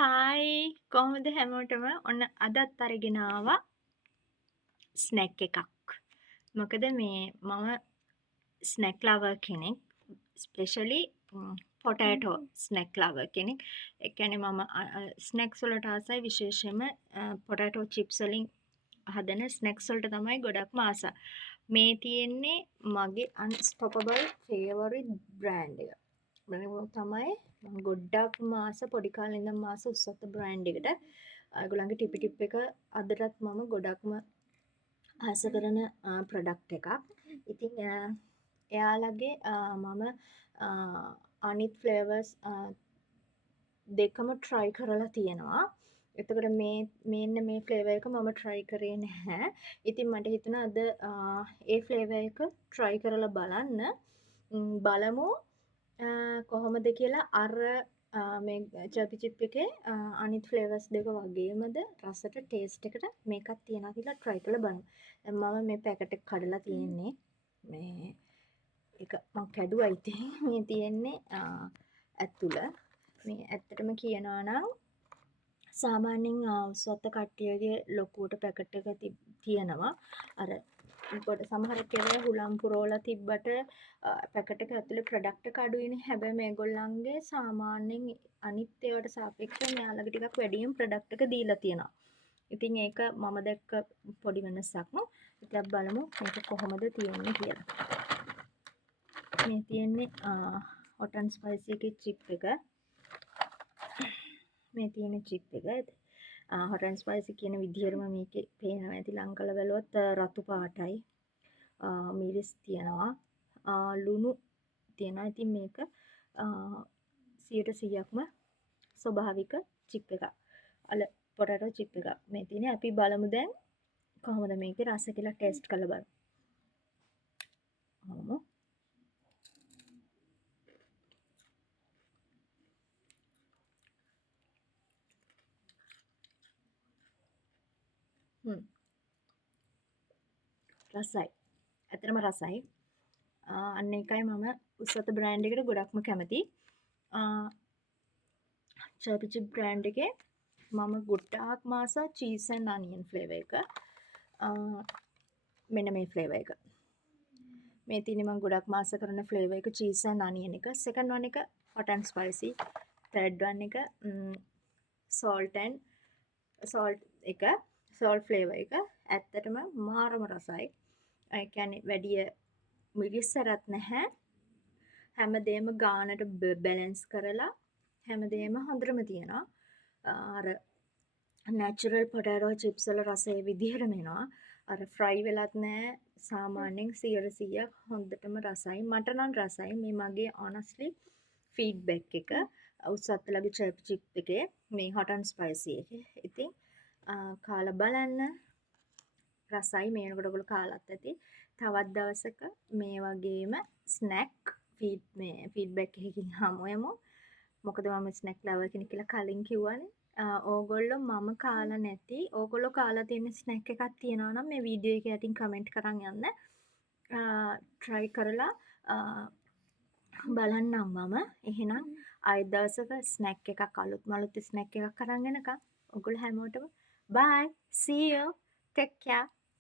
Hi කොහොමද හැමෝටම ඔන්න අදත් අරගෙන ආවා ස්නැක් එකක්. මොකද මේ මම ස්නැක් ලවර් කෙනෙක්. ස්පෙෂලි පොටෑටෝ ස්නැක් ලවර් කෙනෙක්. ඒ කියන්නේ මම ස්නැක්ස් වලට ආසයි විශේෂයෙන්ම පොටෑටෝ චිප්ස් වලින් හදන ස්නැක්ස් වලට තමයි ගොඩක්ම ආස. මේ තියෙන්නේ මගේ අන්ස්ටොපබල් ෆේවරිට් බ්‍රෑන්ඩ් එක. මේක තමයි මම ගොඩක්ම ආස පොඩි කාලේ ඉඳන්ම ආස උස්සත බ්‍රෑන්ඩ් එකට. ඒගොල්ලන්ගේ ටිපි ටිප් එක අදටත් මම ගොඩක්ම ආස කරන ප්‍රොඩක්ට් එකක්. ඉතින් එයාලගේ මම අනිත් ෆ්ලේවර්ස් දෙකම try කරලා තියෙනවා. එතකොට මෙන්න මේ ෆ්ලේවර් එක මම try කරේ නැහැ. ඉතින් මට හිතුණා අද ඒ ෆ්ලේවර් එක try කරලා බලන්න. බලමු කොහොමද කියලා අර මේ චර්පි චිප් එකේ අනිත් ෆ්ලේවර්ස් දෙක වගේමද රසට ටේස්ට් එකට මේකත් තියනවා කියලා try කරලා බලමු. දැන් මම මේ පැකට් එක කඩලා තියෙන්නේ. මේ එක මම කැඩුවා ඉතින් මේ තියෙන්නේ ඇතුළ මේ ඇත්තටම කියනවා නම් සාමාන්‍යයෙන් උස්සත කට්ටියගේ ලොකුවට පැකට් එක තියෙනවා. අර පොඩ සමහරක් ඒවා හුලම් පුරවලා තිබ්බට පැකට් එක ඇතුලේ ප්‍රොඩක්ට් එක අඩුයිනේ. හැබැයි මේගොල්ලන්ගේ සාමාන්‍යයෙන් අනිත් ඒවාට සාපේක්ෂව මෙයාලගේ ටිකක් වැඩියෙන් ප්‍රොඩක්ට් එක දීලා තියෙනවා. ඉතින් ඒක මම දැක්ක පොඩි වෙනසක්. ඉතින් අපි බලමු මේක කොහොමද තියෙන්නේ කියලා. මේ තියෙන්නේ hot and spicy එකේ චිප් එක. මේ තියෙන චිප් එක hot and spicy කියන විදිහටම මේකේ පේනවා ඇති ලං කරලා බැලුවොත් රතු පාටයි. මිරිස් තියෙනවා. ලුණු තියෙනවා. ඉතින් මේක 100%ක්ම ස්වභාවික චිප් එකක්. පොටැටෝ චිප් එකක්. මේ තියෙන්නේ අපි බලමු දැන් කොහොමද මේකේ රස කියලා ටෙස්ට් කරලා බලමු. රසයි. ඇත්තටම රසයි. අන්න එකයි මම උස්සත බ්‍රෑන්ඩ් එකට ගොඩක්ම කැමති. චර්පි චිප් බ්‍රෑන්ඩ් එකේ මම ගොඩාක්ම ආස චීස් ඇන්ඩ් අනියන් ෆ්ලේවර් එක. මෙන්න මේ ෆ්ලේවර් එක. මේ තියෙන්නේ මම ගොඩක්ම ආස කරන ෆ්ලේවර් එක චීස් ඇන්ඩ් අනියන් එක. සෙකන්ඩ් වන් එක hot and spicy. තර්ඩ් වන් එක salt එක salt ෆ්ලේවර් එක. ඇත්තටම මාරම රසයි. ඒ කියන්නේ වැඩිය මිරිස්සරත් නැහැ. හැමදේම ගානට බැලන්ස් කරලා හැමදේම හොඳටම තියෙනවා. අර නැචරල් පොටැටෝ චිප්ස් වල රසය විදිහටම එනවා. අර ෆ්‍රයි වෙලත් නැහැ. සාමාන්‍යයෙන් 100% හොඳටම රසයි. මට නම් රසයි. මේ මගේ honestly feedback එක උස්සත්තලගේ චර්පි චිප් එකේ මේ hot and spicy එකේ. ඉතින් කාලා බලන්න. රසයි. මේ වෙනකොට ඔයගොල්ලෝ කාලත් ඇති. තවත් දවසක මේ වගේම ස්නැක් ෆීඩ්බැක් එකකින් හමු වෙමු. මොකද මම ස්නැක් ලවර් කෙනෙක් කියලා කලින් කිව්වනේ. ඕගොල්ලෝ මම කාලා නැති ඕගොල්ලෝ කාලා තියෙන ස්නැක් එකක් තියෙනවා නම් මේ වීඩියෝ එක යටින් කමෙන්ට් කරන් යන්න. try කරලා බලන්නම් මම. එහෙනම් ආයෙත් දවසක ස්නැක් එකක් අලුත් මලුත් ස්නැක් එකක් අරන් එනකම් ඔයගොල්ලෝ හැමෝටම bye, see you, take care.